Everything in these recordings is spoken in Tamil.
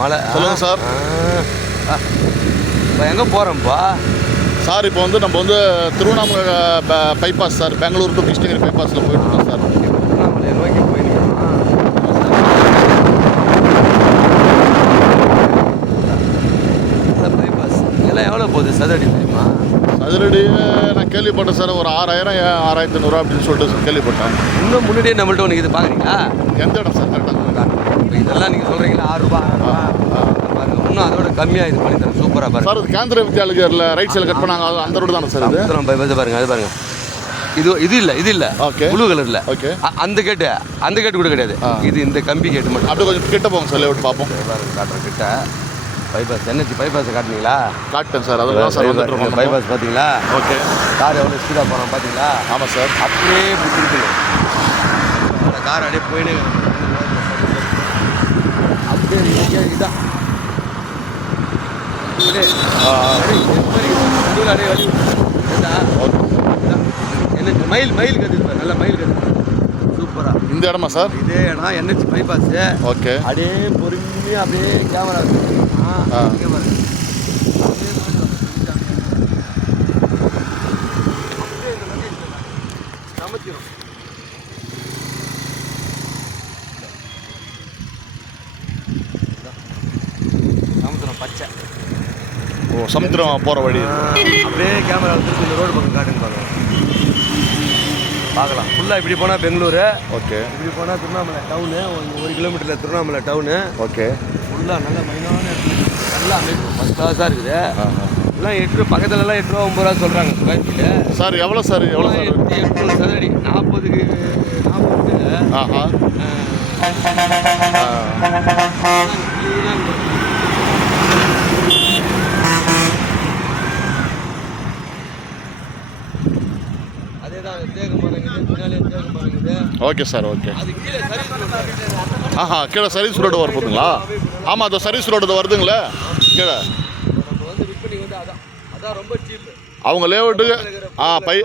மலை. சொல்லுங்கள் சார். இப்போ எங்கே போகிறோம்ப்பா சார்? இப்போ வந்து நம்ம வந்து Tiruvannamalai bypass sir, Bangalore to Krishnagiri பைபாஸில் போயிட்டுருக்கோம் சார். திருவண்ணாமலை நோக்கி போயிருக்கோம். பைபாஸ் இதெல்லாம் எவ்வளோ போகுது சதுரடி தெரியுமா? சதுரடி நான் கேள்விப்பட்டேன் சார், ஒரு 6000 6500 அப்படின்னு சொல்லிட்டு கேள்விப்பட்டேன். இன்னும் முன்னாடியே நம்மள்ட்ட ஒன்று இது பார்க்குறீங்களா? எந்த இடம் சார் கரெக்டாக? இப்போ இதெல்லாம் நீங்கள் சொல்கிறீங்களா 6 ரூபா பாருங்க, இன்னும் அதோட கம்மியாக இது பண்ணி தரேன். சூப்பராக பாருங்க சார். இது கேந்திர வித்யாலயத்தில் ரைட் சைடில் கட் பண்ணாங்க, அந்த ரோடு தானே சார்? இது பைபாஸ் பாருங்க, அது பாருங்க. இது இல்லை ஓகே, ப்ளூ கலரில். ஓகே. அந்த கேட்டு கூட கிடையாது, இது இந்த கம்பி கேட்டு மட்டும். அப்படியே கொஞ்சம் கிட்ட போங்க சார், லேவுட் பார்ப்போம். பாருங்க காட்டுறேன் கிட்ட. பைபாஸ் NH பைபாஸ் காட்டுனீங்களா? காட்டுறேன் சார், அதெல்லாம் சார் வந்துட்டு பைபாஸ் பார்த்தீங்களா? ஓகே. கார் எவ்வளோ ஸ்பீடாக போகிறோம் பார்த்தீங்களா? ஆமாம் சார். அப்படியே பிடிச்சிருக்கு கார், அப்படியே போயினே அப்படியே இதான் NH மயில் கற்றுது, நல்ல மயில் கற்றுது சூப்பராக. இந்த இடமா சார்? இதே இடம் NH பைபாஸ். ஓகே. அப்படியே பொறுமையாக அப்படியே கேமரா சமைச்சிடும். சமுத்திரம் பச்சை. ஓ, சமுத்திரம் போகிற வழி. அப்படியே கேமரா திருப்பி இந்த ரோடு பக்கம் காட்டுங்க பார்க்கலாம். ஃபுல்லாக இப்படி போனால் பெங்களூரு, ஓகே. இப்படி போனால் திருவண்ணாமலை டவுனு, 1 கிலோமீட்டரில் திருவண்ணாமலை டவுனு. ஓகே. ஃபுல்லாக நல்ல மைனான நல்லா அமைப்பு ஃபஸ்ட் கிளாஸாக இருக்குது. எல்லாம் 8 ரூபா, பக்கத்துலலாம் 8 ரூபா 9 ரூபா சொல்கிறாங்க ஸ்கொயர் ஃபீட்டு. சார் எவ்வளோ சார்? எவ்வளோ சார்? 800 சதுரடி, 40 ஆஹா. Okay sir, okay. ஆஹா, கீழே சர்வீஸ் ரோடு வருதுங்களா? ஆமாம், அது சர்வீஸ் ரோடு வருதுங்களே கீழே. அவங்க லேஅவுட்டுக்கு பை.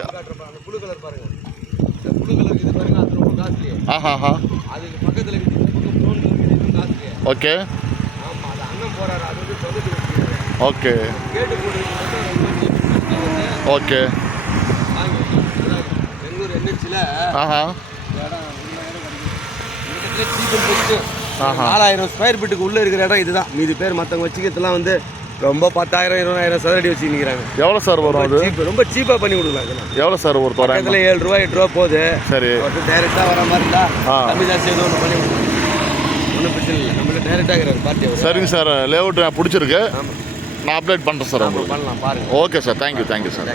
ஆஹா. Okay, okay, okay. ஆஹா. 4000 ஸ்கொயர் ஃபீட்டுக்கு உள்ளே இருக்கிற இடம் இதுதான். மீதி பேர் மற்றவங்க வச்சுக்கிறதுலாம் வந்து ரொம்ப 10,000 20,000 சதுரடி வச்சு நிற்கிறாங்க. எவ்வளோ சார் வரும் அது? ரொம்ப சீப்பாக பண்ணி கொடுக்கலாம் இதெல்லாம். எவ்வளோ சார் ஒரு தோரம்? இதில் 7 ரூபா 8 ரூபா போகுது. சரி. டேரெக்டாக வர மாதிரி இருந்தா கம்மி ஜாஸ்தி எதுவும் ஒன்று பண்ணி கொடுக்கலாம், ஒன்றும் பிரச்சனை இல்லை. நம்மளுக்கு டேரெக்டாக இருக்கிற பார்ட்டி. சரிங்க சார், லேஅவுட் பிடிச்சிருக்கு. நான் அப்டேட் பண்ணுறேன் சார். பண்ணலாம் பாருங்கள். Okay sir, thank you sir.